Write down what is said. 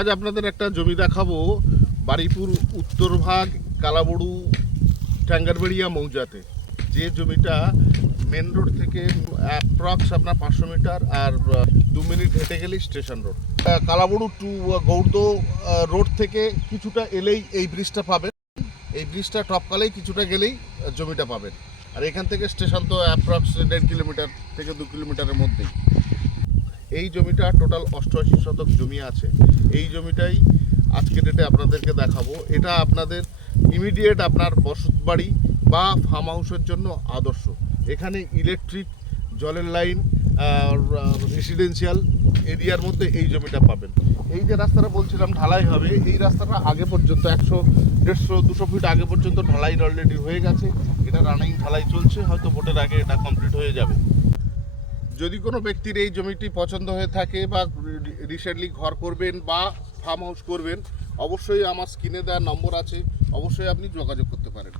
আজ আপনাদের একটা জমি দেখাবো বারুইপুর উত্তরভাগ কালাবড়ু টাঙ্গারবেড়িয়া মৌজাতে। যে জমিটা মেন রোড থেকে অ্যাপ্রক্স আপনার 500 মিটার আর 2 মিনিট হেঁটে গেলেই স্টেশন রোড। কালাবড়ু টু গৌড়দ রোড থেকে কিছুটা এলেই এই ব্রিজটা পাবেন। এই ব্রিজটা টপকালেই কিছুটা গেলেই জমিটা পাবেন। আর এখান থেকে স্টেশন তো অ্যাপ্রক্স 1.5 কিলোমিটার থেকে 2 কিলোমিটারের মধ্যেই। এই জমিটা টোটাল 88 শতক জমি আছে। এই জমিটাই আজকে ডেটে আপনাদেরকে দেখাবো। এটা আপনাদের ইমিডিয়েট আপনার বসতবাড়ি বা ফার্ম হাউসের জন্য আদর্শ। এখানে ইলেকট্রিক, জলের লাইন, রেসিডেন্সিয়াল এরিয়ার মধ্যে এই জমিটা পাবেন। এই যে রাস্তাটা বলছিলাম ঢালাই হবে, এই রাস্তাটা আগে পর্যন্ত 100, 150, 200 ফিট আগে পর্যন্ত ঢালাই অলরেডি হয়ে গেছে। এটা রানিং ঢালাই চলছে, হয়তো ভোটের আগে এটা কমপ্লিট হয়ে যাবে। যদি কোনো ব্যক্তির এই জমিটি পছন্দ হয়ে থাকে বা রিসেন্টলি ঘর করবেন বা ফার্ম হাউস করবেন, অবশ্যই আমার স্ক্রিনে দেওয়ার নম্বর আছে, অবশ্যই আপনি যোগাযোগ করতে পারেন।